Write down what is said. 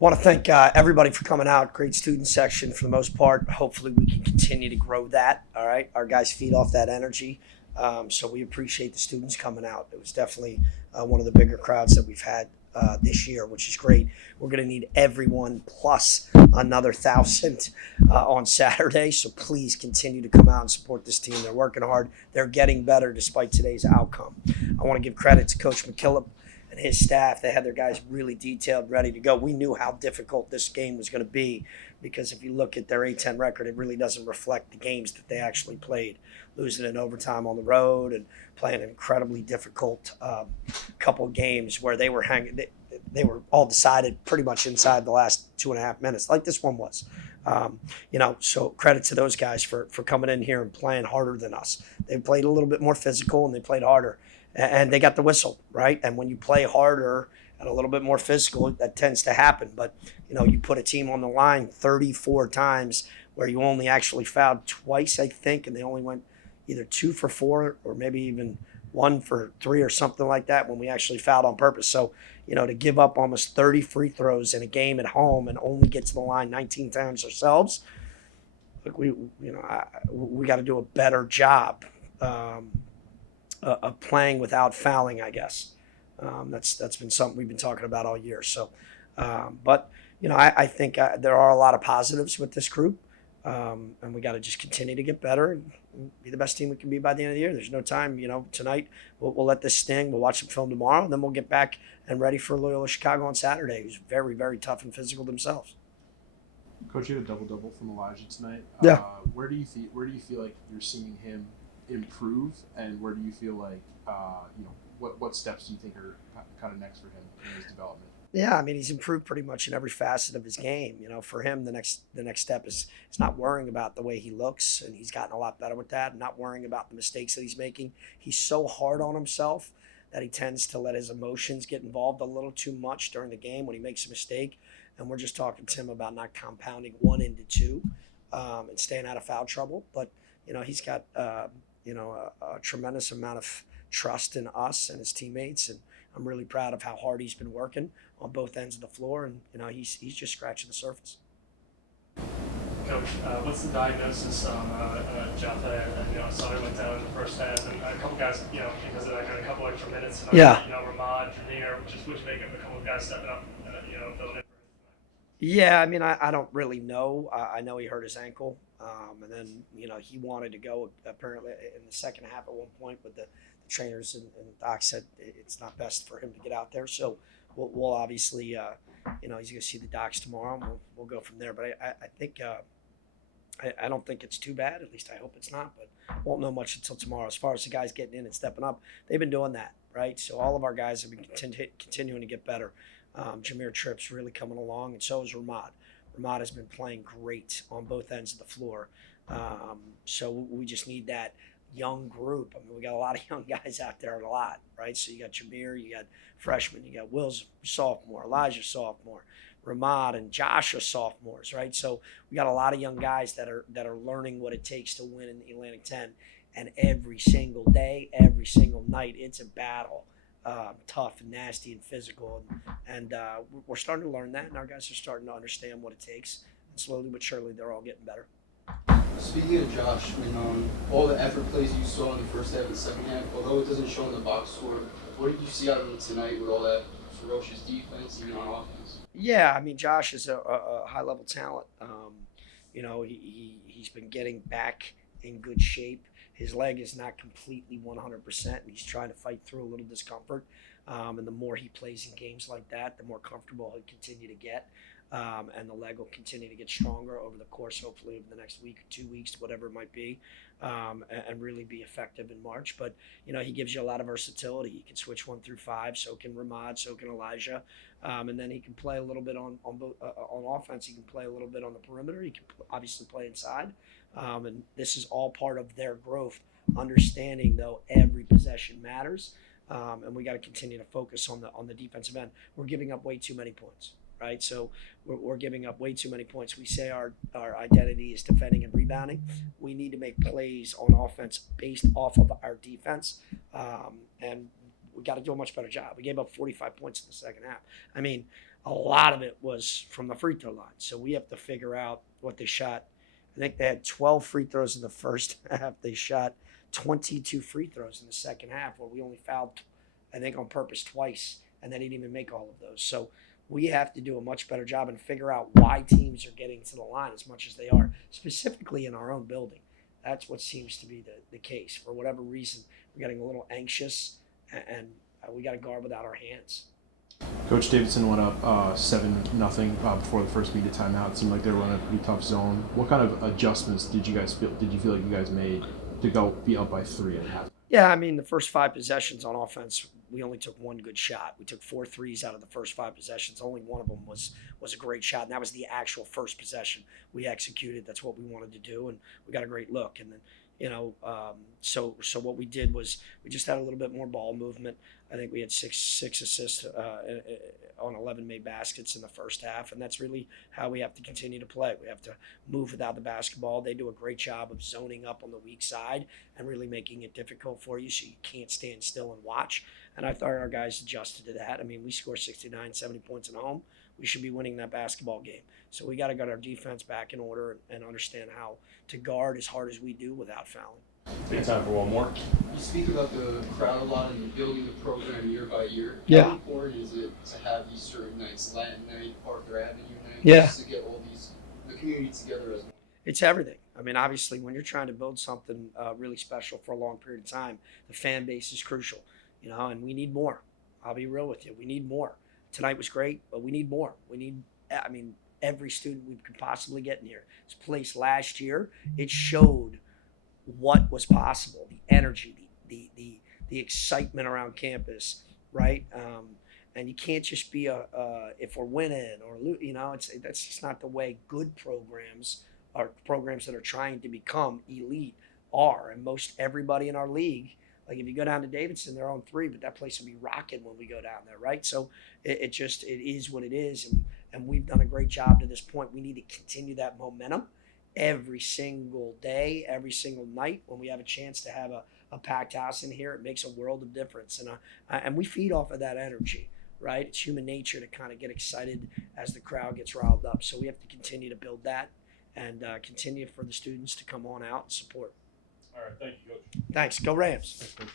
Want to thank everybody for coming out. Great student section for the most part. Hopefully we can continue to grow that. All right. Our guys feed off that energy. So we appreciate the students coming out. It was definitely one of the bigger crowds that we've had this year, which is great. We're going to need everyone plus another 1,000 on Saturday. So please continue to come out and support this team. They're working hard. They're getting better despite today's outcome. I want to give credit to Coach McKillop and his staff. They had their guys really detailed, ready to go. We knew how difficult this game was going to be because if you look at their A-10 record, it really doesn't reflect the games that they actually played. Losing in overtime on the road and playing an incredibly difficult couple of games where they were hanging. They were all decided pretty much inside the last 2.5 minutes, like this one was. So credit to those guys for coming in here and playing harder than us. They played a little bit more physical and they played harder. And they got the whistle, right? And when you play harder and a little bit more physical, that tends to happen. But, you put a team on the line 34 times where you only actually fouled twice, I think, and they only went either 2 for 4 or maybe even 1 for 3 or something like that when we actually fouled on purpose. So, to give up almost 30 free throws in a game at home and only get to the line 19 times ourselves, look, we got to do a better job of playing without fouling, I guess. That's been something we've been talking about all year. So, I think there are a lot of positives with this group, and we got to just continue to get better and be the best team we can be by the end of the year. There's no time, tonight we'll let this sting. We'll watch the film tomorrow, and then we'll get back and ready for Loyola Chicago on Saturday, who's very, very tough and physical themselves. Coach, you had a double-double from Elijah tonight. Yeah. Where do you feel like you're seeing him improve, and where do you feel like what steps do you think are kind of next for him in his development? Yeah, I mean, he's improved pretty much in every facet of his game. For him, the next step is not worrying about the way he looks, and he's gotten a lot better with that. Not worrying about the mistakes that he's making. He's so hard on himself that he tends to let his emotions get involved a little too much during the game when he makes a mistake. And we're just talking to him about not compounding 1 into 2 and staying out of foul trouble. But he's got a tremendous amount of trust in us and his teammates, and I'm really proud of how hard he's been working on both ends of the floor, and he's just scratching the surface. Coach, what's the diagnosis on Jaffa? And Sutter went down in the first half, and a couple guys, because of that, got a couple extra minutes. And Ramad, Jameer, which make a couple of guys stepping up, filling in. Yeah, I mean, I don't really know. I know he hurt his ankle, and then he wanted to go apparently in the second half at one point, but the trainers and Doc said it's not best for him to get out there. So we'll obviously, he's going to see the docs tomorrow, and we'll go from there. But I think I don't think it's too bad. At least I hope it's not. But won't know much until tomorrow. As far as the guys getting in and stepping up, they've been doing that, right? So all of our guys have been continuing to get better. Jameer Tripp's really coming along, and so is Ramad. Ramad has been playing great on both ends of the floor. So we just need that young group. I mean, we got a lot of young guys out there, a lot, right? So you got Jameer, you got freshman, you got Will's sophomore, Elijah sophomore, Ramad and Josh are sophomores, right? So we got a lot of young guys that are learning what it takes to win in the Atlantic 10. And every single day, every single night, it's a battle. Tough and nasty and physical, and we're starting to learn that, and our guys are starting to understand what it takes. And slowly but surely, they're all getting better. Speaking of Josh, all the effort plays you saw in the first half and the second half, although it doesn't show in the box score, what did you see out of him tonight with all that ferocious defense, even on offense? Yeah, I mean, Josh is a high-level talent. He's been getting back in good shape. His leg is not completely 100%, and he's trying to fight through a little discomfort. And the more he plays in games like that, the more comfortable he'll continue to get. And the leg will continue to get stronger over the course, hopefully, of the next week or 2 weeks, whatever it might be, and really be effective in March. But, he gives you a lot of versatility. He can switch 1 through 5, so can Ramad, so can Elijah. And then he can play a little bit on offense. He can play a little bit on the perimeter. He can obviously play inside. And this is all part of their growth, understanding, though, every possession matters. And we got to continue to focus on the defensive end. We're giving up way too many points, right? So we're giving up way too many points. We say our identity is defending and rebounding. We need to make plays on offense based off of our defense. And we got to do a much better job. We gave up 45 points in the second half. I mean, a lot of it was from the free throw line. So we have to figure out what they shot. I think they had 12 free throws in the first half. They shot 22 free throws in the second half, where we only fouled, I think, on purpose twice, and they didn't even make all of those. So we have to do a much better job and figure out why teams are getting to the line as much as they are, specifically in our own building. That's what seems to be the case. For whatever reason, we're getting a little anxious, and we got to guard without our hands. Coach Davidson went up 7-0 before the first media timeout. It seemed like they were running a pretty tough zone. What kind of adjustments did you feel like you guys made to go be up by 3 at half? Yeah, I mean, the first 5 possessions on offense, we only took 1 good shot. We took 4 threes out of the first 5 possessions. Only one of them was a great shot, and that was the actual first possession we executed. That's what we wanted to do, and we got a great look. And then, so what we did was we just had a little bit more ball movement. I think we had six assists on 11 made baskets in the first half, and that's really how we have to continue to play. We have to move without the basketball. They do a great job of zoning up on the weak side and really making it difficult for you so you can't stand still and watch. And I thought our guys adjusted to that. I mean, we score 69, 70 points at home. We should be winning that basketball game. So we got to get our defense back in order and understand how to guard as hard as we do without fouling. Take time for one more. You speak about the crowd a lot and building the program year by year. Yeah. How important is it to have these certain nights, Latin night, Parker Avenue night, Yeah. just to get all the community together as one? It's everything. I mean, obviously, when you're trying to build something really special for a long period of time, the fan base is crucial, and we need more. I'll be real with you. We need more. Tonight was great, but we need more. Every student we could possibly get in here. This place last year, it showed what was possible, the energy, the excitement around campus, right? And you can't just be if we're winning or that's just not the way good programs are. Programs that are trying to become elite are, and most everybody in our league. Like if you go down to Davidson, they're on 3, but that place will be rocking when we go down there, right? So it is what it is, and we've done a great job to this point. We need to continue that momentum every single day, every single night. When we have a chance to have a packed house in here, it makes a world of difference, and we feed off of that energy, right? It's human nature to kind of get excited as the crowd gets riled up. So we have to continue to build that and continue for the students to come on out and support. All right, thank you, Coach. Thanks. Go Rams. Thanks, Coach.